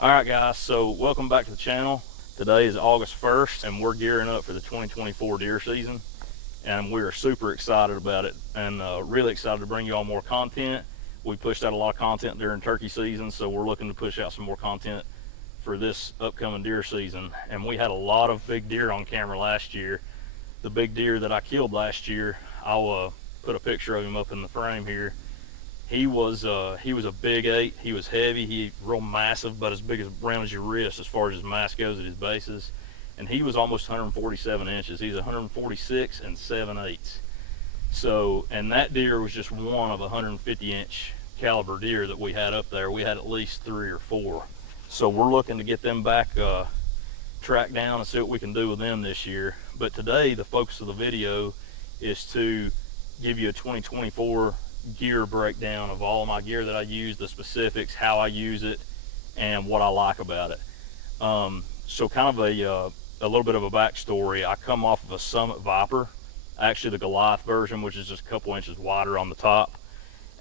Alright guys, so welcome back to the channel. Today is August 1st and we're gearing up for the 2024 deer season, and we're super excited about it and really excited to bring you all more content. We pushed out a lot of content during turkey season, so we're looking to push out some more content for this upcoming deer season. And we had a lot of big deer on camera last year. The big deer that I killed last year, I'll put a picture of him up in the frame here. He was a big 8. He was heavy. He real massive, about as big as around as your wrist as far as his mass goes at his bases. And he was almost 147 inches. He's 146 and 7/8. So, and that deer was just one of 150-inch caliber deer that we had up there. We had at least 3 or 4. So we're looking to get them back tracked down and see what we can do with them this year. But today, the focus of the video is to give you a 2024 gear breakdown of all of my gear that I use, the specifics, how I use it, and what I like about it. So kind of a little bit of a backstory. I come off of a Summit Viper, actually the Goliath version, which is just a couple inches wider on the top.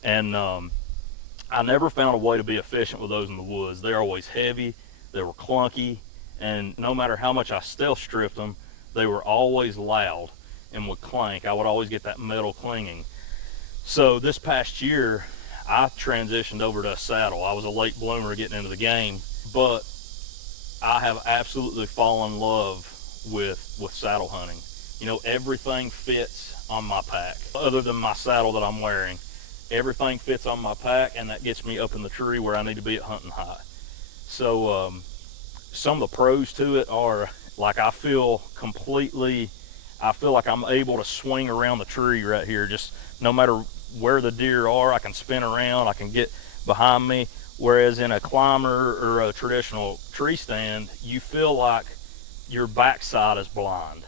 And I never found a way to be efficient with those in the woods. They're always heavy, they were clunky, and no matter how much I stealth stripped them, they were always loud and would clank. I would always get that metal clanging. So this past year, I transitioned over to a saddle. I was a late bloomer getting into the game, but I have absolutely fallen in love with saddle hunting. You know, everything fits on my pack, other than my saddle that I'm wearing. Everything fits on my pack, and that gets me up in the tree where I need to be at hunting height. So some of the pros to it are, like, I feel like I'm able to swing around the tree right here. Just no matter where the deer are, I can spin around, I can get behind me. Whereas in a climber or a traditional tree stand, you feel like your backside is blind.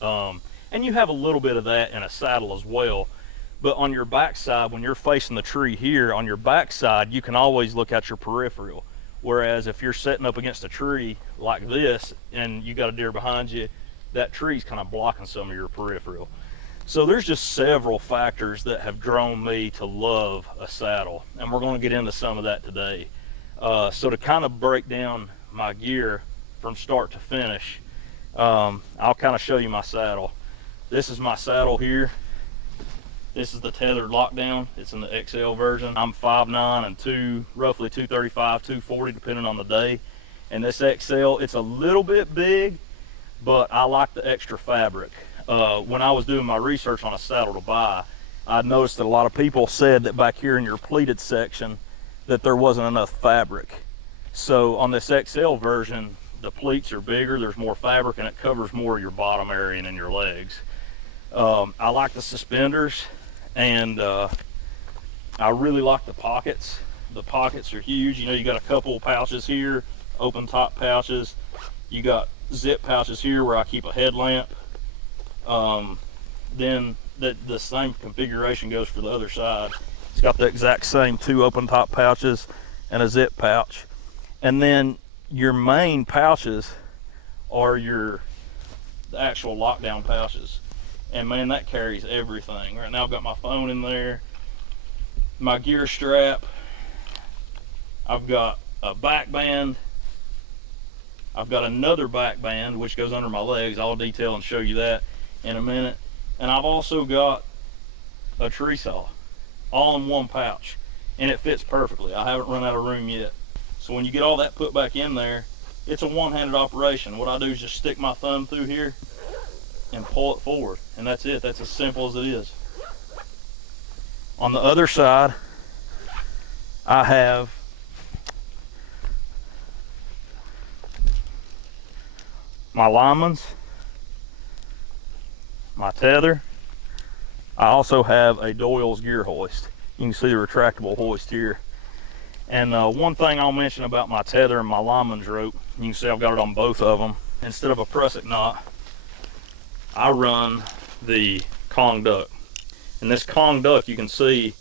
And you have a little bit of that in a saddle as well. But on your backside, when you're facing the tree here, on your backside, you can always look at your peripheral. Whereas if you're sitting up against a tree like this and you got a deer behind you, that tree's kind of blocking some of your peripheral. So there's just several factors that have drawn me to love a saddle, and we're going to get into some of that today. So to kind of break down my gear from start to finish, I'll kind of show you my saddle. This is my saddle here. This is the tethered lockdown. It's in the XL version. I'm 5'9" and roughly 235, 240 depending on the day. And this XL, it's a little bit big, but I like the extra fabric. When I was doing my research on a saddle to buy, I noticed that a lot of people said that back here in your pleated section that there wasn't enough fabric. So on this XL version, the pleats are bigger, there's more fabric, and it covers more of your bottom area and in your legs. I like the suspenders, and I really like the pockets. The pockets are huge. You know, you got a couple pouches here, open top pouches. You got zip pouches here where I keep a headlamp. Then the same configuration goes for the other side. It's got the exact same 2 open top pouches and a zip pouch. And then your main pouches are the actual lockdown pouches. And man, that carries everything. Right now I've got my phone in there, my gear strap, I've got a back band, I've got another back band which goes under my legs. I'll detail and show you that in a minute. And I've also got a tree saw, all in one pouch, and it fits perfectly. I haven't run out of room yet. So when you get all that put back in there, it's a one-handed operation. What I do is just stick my thumb through here and pull it forward, and that's it. That's as simple as it is. On the other side, I have my lineman's, my tether. I also have a Doyle's gear hoist. You can see the retractable hoist here. And one thing I'll mention about my tether and my lineman's rope, you can see I've got it on both of them. Instead of a prusik knot, I run the Kong duck. And this Kong duck, you can see,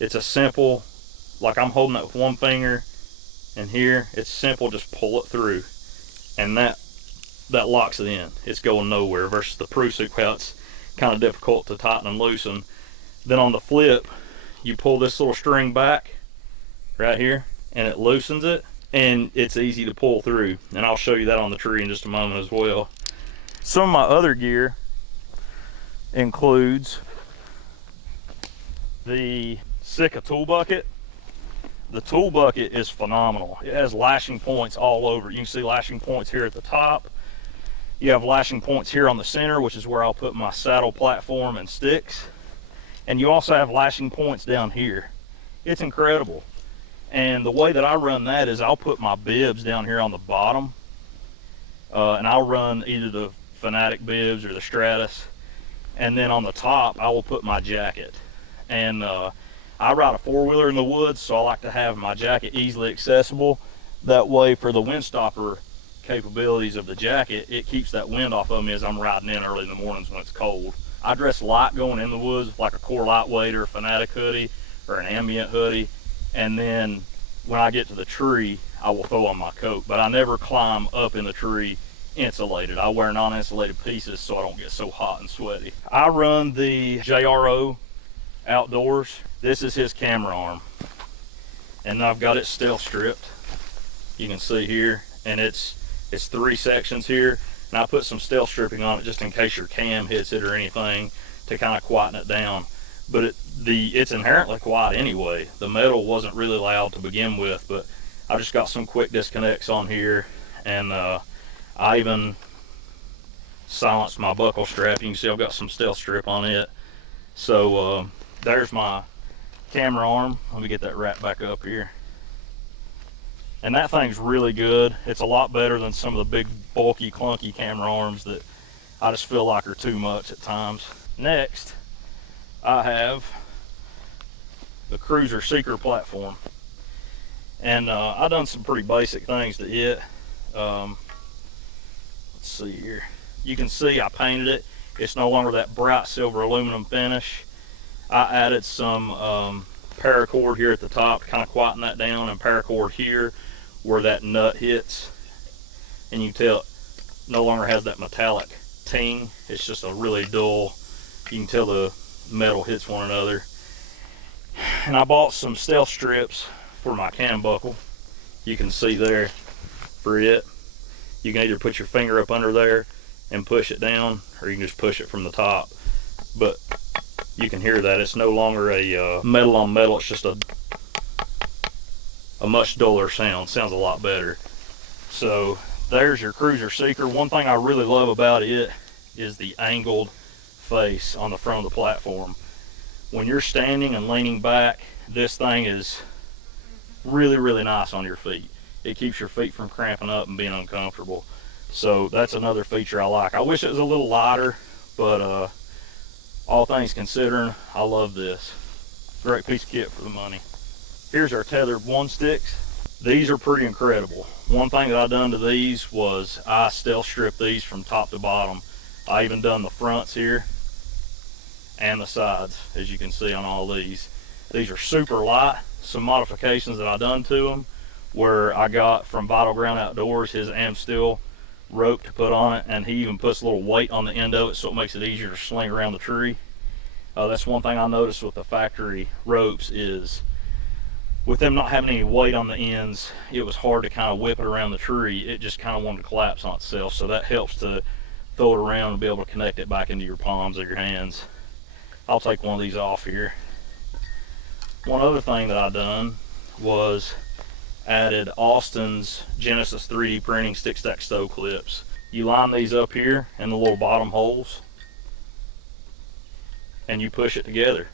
it's a simple, like I'm holding it with one finger, and here, it's simple, just pull it through. And that locks it in. It's going nowhere, versus the prusik, how it's kind of difficult to tighten and loosen. Then on the flip, you pull this little string back right here, and it loosens it, and it's easy to pull through, and I'll show you that on the tree in just a moment as well. Some of my other gear includes the Sitka tool bucket. The tool bucket is phenomenal. It has lashing points all over. You can see lashing points here at the top. You have lashing points here on the center, which is where I'll put my saddle platform and sticks. And you also have lashing points down here. It's incredible. And the way that I run that is I'll put my bibs down here on the bottom, and I'll run either the Fanatic bibs or the Stratus, and then on the top I will put my jacket. And I ride a four-wheeler in the woods, so I like to have my jacket easily accessible. That way, for the wind stopper capabilities of the jacket, it keeps that wind off of me as I'm riding in early in the mornings when it's cold. I dress light going in the woods with like a Core Lightweight or a Fanatic hoodie or an ambient hoodie, and then when I get to the tree I will throw on my coat, but I never climb up in the tree insulated. I wear non-insulated pieces so I don't get so hot and sweaty. I run the JRO Outdoors. This is his camera arm, and I've got it stealth stripped. You can see here, and it's 3 sections here, and I put some stealth stripping on it just in case your cam hits it or anything to kind of quieten it down. But it's inherently quiet anyway. The metal wasn't really loud to begin with, but I just got some quick disconnects on here, and I even silenced my buckle strap. You can see I've got some stealth strip on it. So there's my camera arm. Let me get that wrapped back up here. And that thing's really good. It's a lot better than some of the big bulky clunky camera arms that I just feel like are too much at times. Next I have the Cruiser Seeker platform, and I've done some pretty basic things to it. Let's see here. You can see I painted it. It's no longer that bright silver aluminum finish. I added some paracord here at the top to kind of quieten that down, and paracord here where that nut hits, and you can tell it no longer has that metallic ting. It's just a really dull, you can tell the metal hits one another. And I bought some stealth strips for my cam buckle. You can see there for it. You can either put your finger up under there and push it down, or you can just push it from the top. But you can hear that it's no longer a metal on metal. It's just a much duller sound. Sounds a lot better. So there's your Cruiser Seeker. One thing I really love about it is the angled face on the front of the platform. When you're standing and leaning back, this thing is really nice on your feet. It keeps your feet from cramping up and being uncomfortable. So that's another feature I like. I wish it was a little lighter, but all things considering, I love this. Great piece of kit for the money. Here's our tethered one sticks. These are pretty incredible. One thing that I done to these was I stealth stripped these from top to bottom. I even done the fronts here and the sides, as you can see on all these. These are super light. Some modifications that I done to them where I got from Vital Ground Outdoors his Amsteel rope to put on it, and he even puts a little weight on the end of it so it makes it easier to sling around the tree. That's one thing I noticed with the factory ropes is with them not having any weight on the ends, it was hard to kind of whip it around the tree. It just kind of wanted to collapse on itself, so that helps to throw it around and be able to connect it back into your palms of your hands. I'll take one of these off here. One other thing that I done was added Austin's Genesis 3D printing stick stack stow clips. You line these up here in the little bottom holes and you push it together,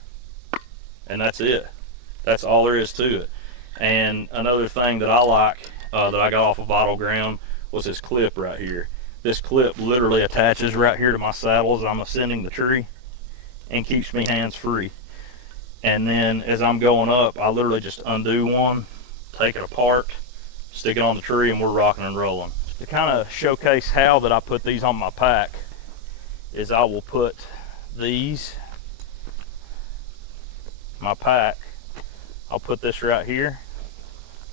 and that's it. That's all there is to it. And another thing that I like that I got off of Vital Ground was this clip right here. This clip literally attaches right here to my saddle as I'm ascending the tree and keeps me hands free. And then as I'm going up, I literally just undo one, take it apart, stick it on the tree, and we're rocking and rolling. To kind of showcase how that I put these on my pack is I will put these, my pack, I'll put this right here,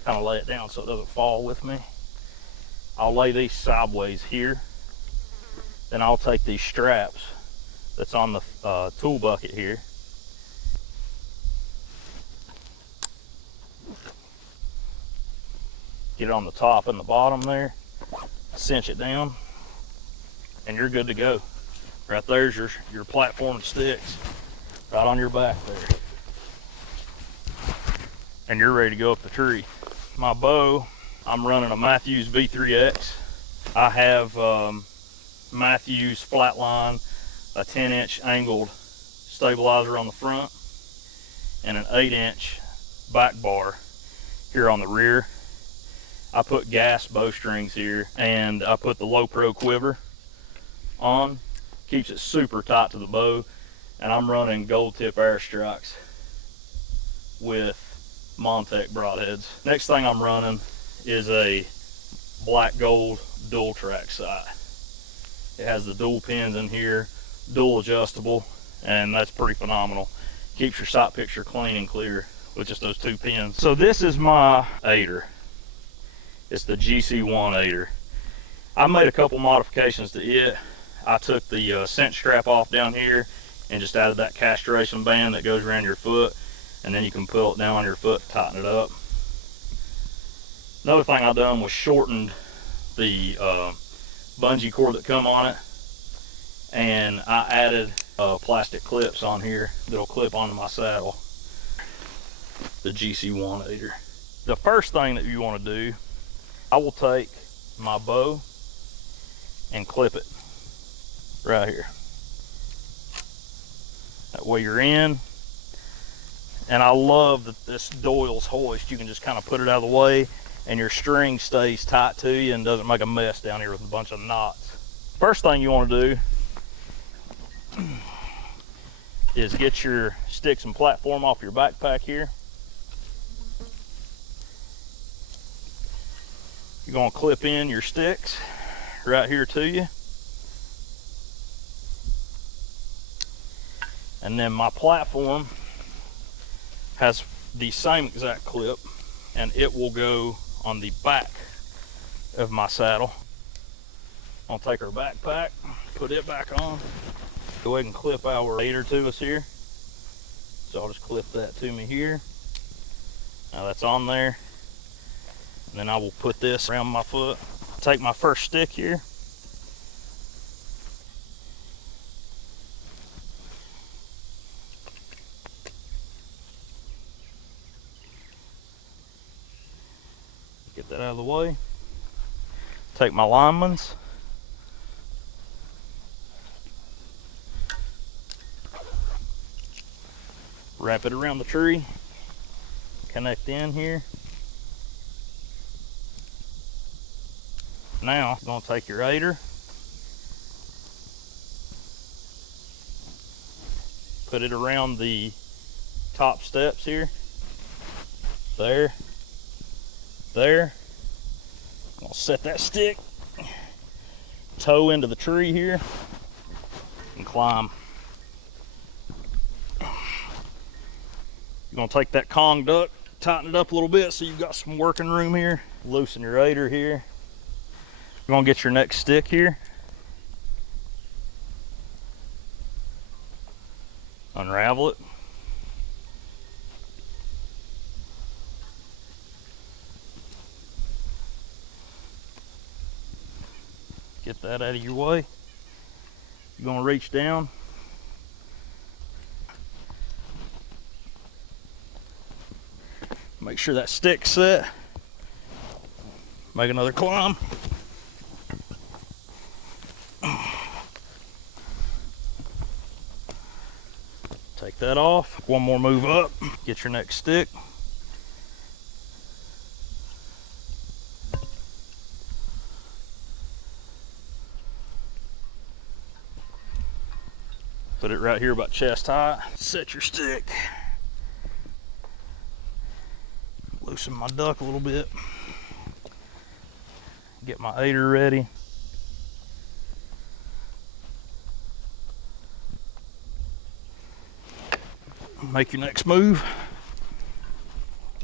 kind of lay it down so it doesn't fall with me. I'll lay these sideways here. Then I'll take these straps that's on the tool bucket here, Get it on the top and the bottom there, cinch it down, and you're good to go. Right there's your platform and sticks, right on your back there. And you're ready to go up the tree. My bow, I'm running a Matthews V3X. I have Matthews flatline, a 10-inch angled stabilizer on the front, and an 8-inch back bar here on the rear. I put gas bowstrings here, and I put the low pro quiver on. Keeps it super tight to the bow, and I'm running gold tip airstrikes with Montec broadheads. Next thing I'm running is a black gold dual track sight. It has the dual pins in here, dual adjustable, and that's pretty phenomenal. Keeps your sight picture clean and clear with just those 2 pins. So this is my aider. It's the GC1 aider. I made a couple modifications to it. I took the cinch strap off down here and just added that castration band that goes around your foot, and then you can pull it down on your foot to tighten it up. Another thing I done was shortened the bungee cord that come on it, and I added plastic clips on here that'll clip onto my saddle. The GC1 aider. The first thing that you want to do, I will take my bow and clip it right here. That way you're in. And I love that this Doyle's hoist. You can just kind of put it out of the way and your string stays tight to you and doesn't make a mess down here with a bunch of knots. First thing you want to do is get your sticks and platform off your backpack here. You're going to clip in your sticks right here to you. And then my platform has the same exact clip, and it will go on the back of my saddle. I'll take our backpack, put it back on. Go ahead and clip our aider to us here. So I'll just clip that to me here. Now that's on there. And then I will put this around my foot. Take my first stick here. Get that out of the way. Take my lineman's. Wrap it around the tree. Connect in here. Now, you're going to take your aider, put it around the top steps here, there, there. I'm going to set that stick, toe into the tree here, and climb. You're going to take that Kong duck, tighten it up a little bit so you've got some working room here. Loosen your aider here. You're going to get your next stick here. Unravel it. Get that out of your way. You're going to reach down. Make sure that stick's set. Make another climb. Take that off. One more move up. Get your next stick. Put it right here about chest high. Set your stick. Loosen my duck a little bit. Get my aider ready. Make your next move.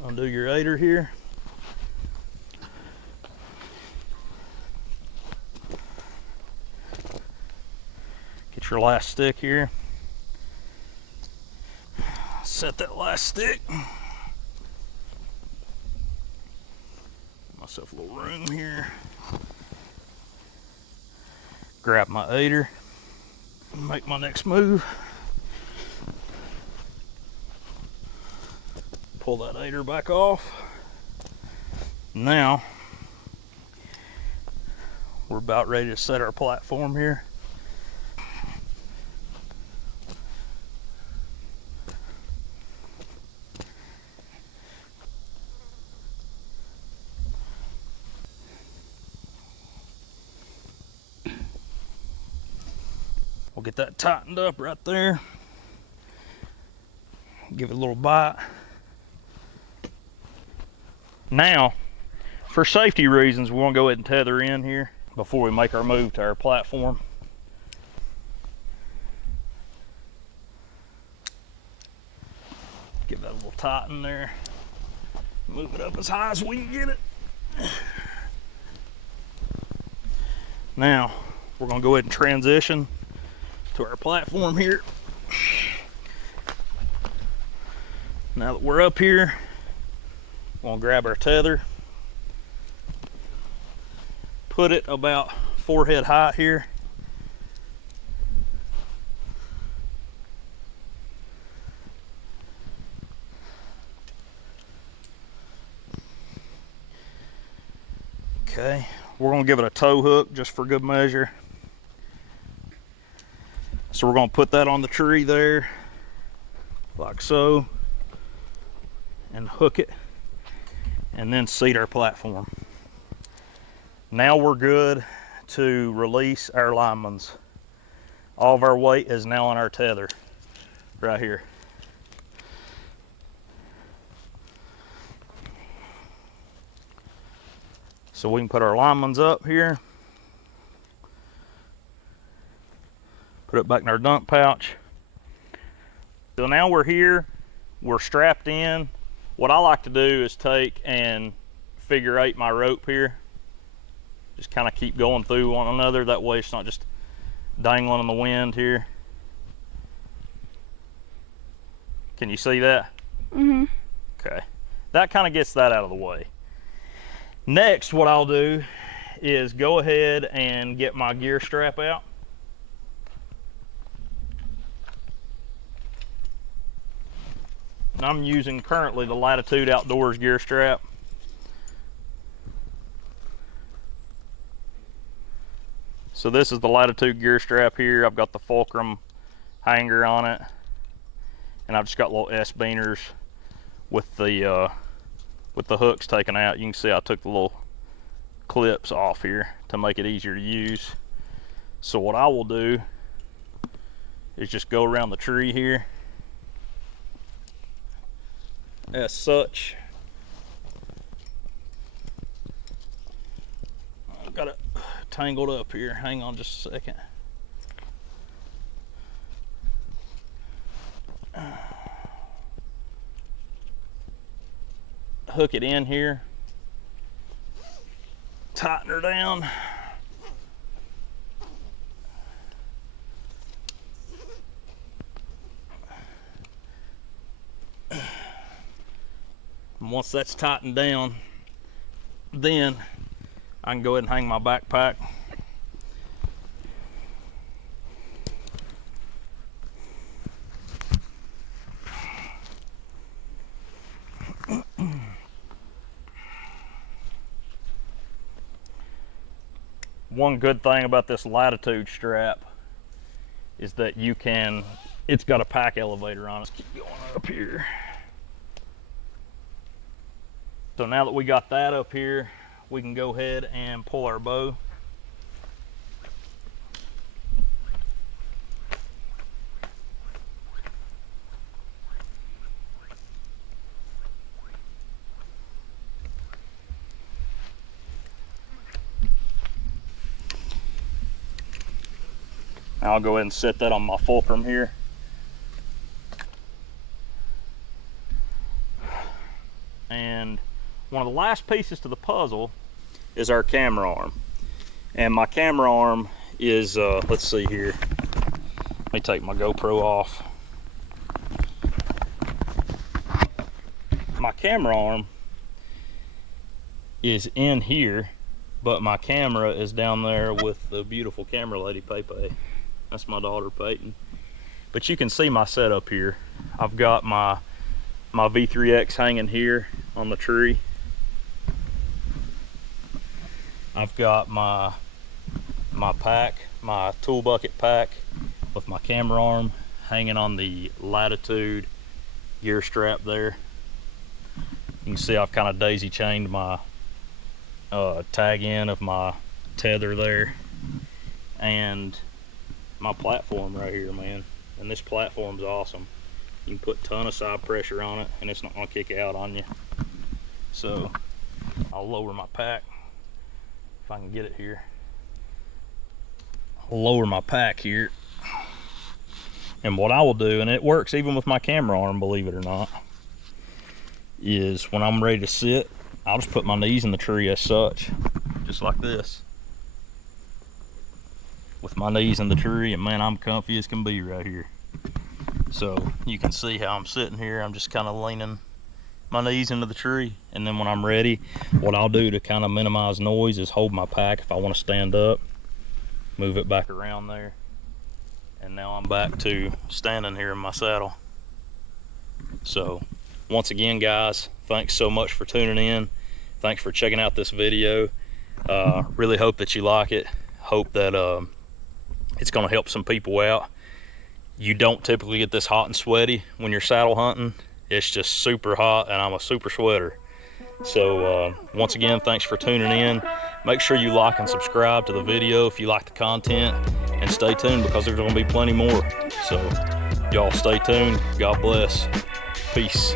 Undo your aider here. Get your last stick here. Set that last stick. My myself a little room here. Grab my aider, make my next move. Pull that aider back off. Now, we're about ready to set our platform here. We'll get that tightened up right there. Give it a little bite. Now, for safety reasons, we want to go ahead and tether in here before we make our move to our platform. Give that a little tighten there. Move it up as high as we can get it. Now, we're going to go ahead and transition to our platform here. Now that we're up here, we're going to grab our tether, put it about forehead height here. Okay, we're going to give it a tow hook just for good measure. So we're going to put that on the tree there, like so, and hook it, and then seat our platform. Now we're good to release our lineman's. All of our weight is now on our tether, right here. So we can put our lineman's up here. Put it back in our dump pouch. So now we're here, we're strapped in. What I like to do is take and figure 8 my rope here. Just kind of keep going through one another. That way it's not just dangling in the wind here. Can you see that? Mm-hmm. Okay. That kind of gets that out of the way. Next, what I'll do is go ahead and get my gear strap out. I'm using currently the Latitude Outdoors gear strap. So this is the Latitude gear strap here. I've got the fulcrum hanger on it, and I've just got little S-beaners with the hooks taken out. You can see I took the little clips off here to make it easier to use. So what I will do is just go around the tree here as such. I've got it tangled up here. Hang on just a second. Hook it in here. Tighten her down. And once that's tightened down, then I can go ahead and hang my backpack. One good thing about this Latitude strap is that it's got a pack elevator on it. Let's keep going up here. So now that we got that up here, we can go ahead and pull our bow. I'll go ahead and set that on my fulcrum here. And one of the last pieces to the puzzle is our camera arm. And my camera arm is, let's see here. Let me take my GoPro off. My camera arm is in here, but my camera is down there with the beautiful camera lady, Pepe. That's my daughter, Peyton. But you can see my setup here. I've got my V3X hanging here on the tree. I've got my pack, my tool bucket pack with my camera arm hanging on the Latitude gear strap there. You can see I've kind of daisy chained my tag end of my tether there, and my platform right here, man. And this platform's awesome. You can put a ton of side pressure on it and it's not gonna kick out on you. So I'll lower my pack if I can get it here. I'll lower my pack here, and what I will do, and it works even with my camera arm, believe it or not, is when I'm ready to sit, I'll just put my knees in the tree as such, just like this, with my knees in the tree, and man, I'm comfy as can be right here. So you can see how I'm sitting here. I'm just kind of leaning my knees into the tree, and then when I'm ready, what I'll do to kind of minimize noise is hold my pack. If I want to stand up, move it back around there, and now I'm back to standing here in my saddle. So once again, guys, thanks so much for tuning in. Thanks for checking out this video. Really hope that you like it. Hope that it's going to help some people out. You don't typically get this hot and sweaty when you're saddle hunting. It's just super hot, and I'm a super sweater. So once again, thanks for tuning in. Make sure you like and subscribe to the video if you like the content, and stay tuned because there's going to be plenty more. So y'all stay tuned. God bless. Peace.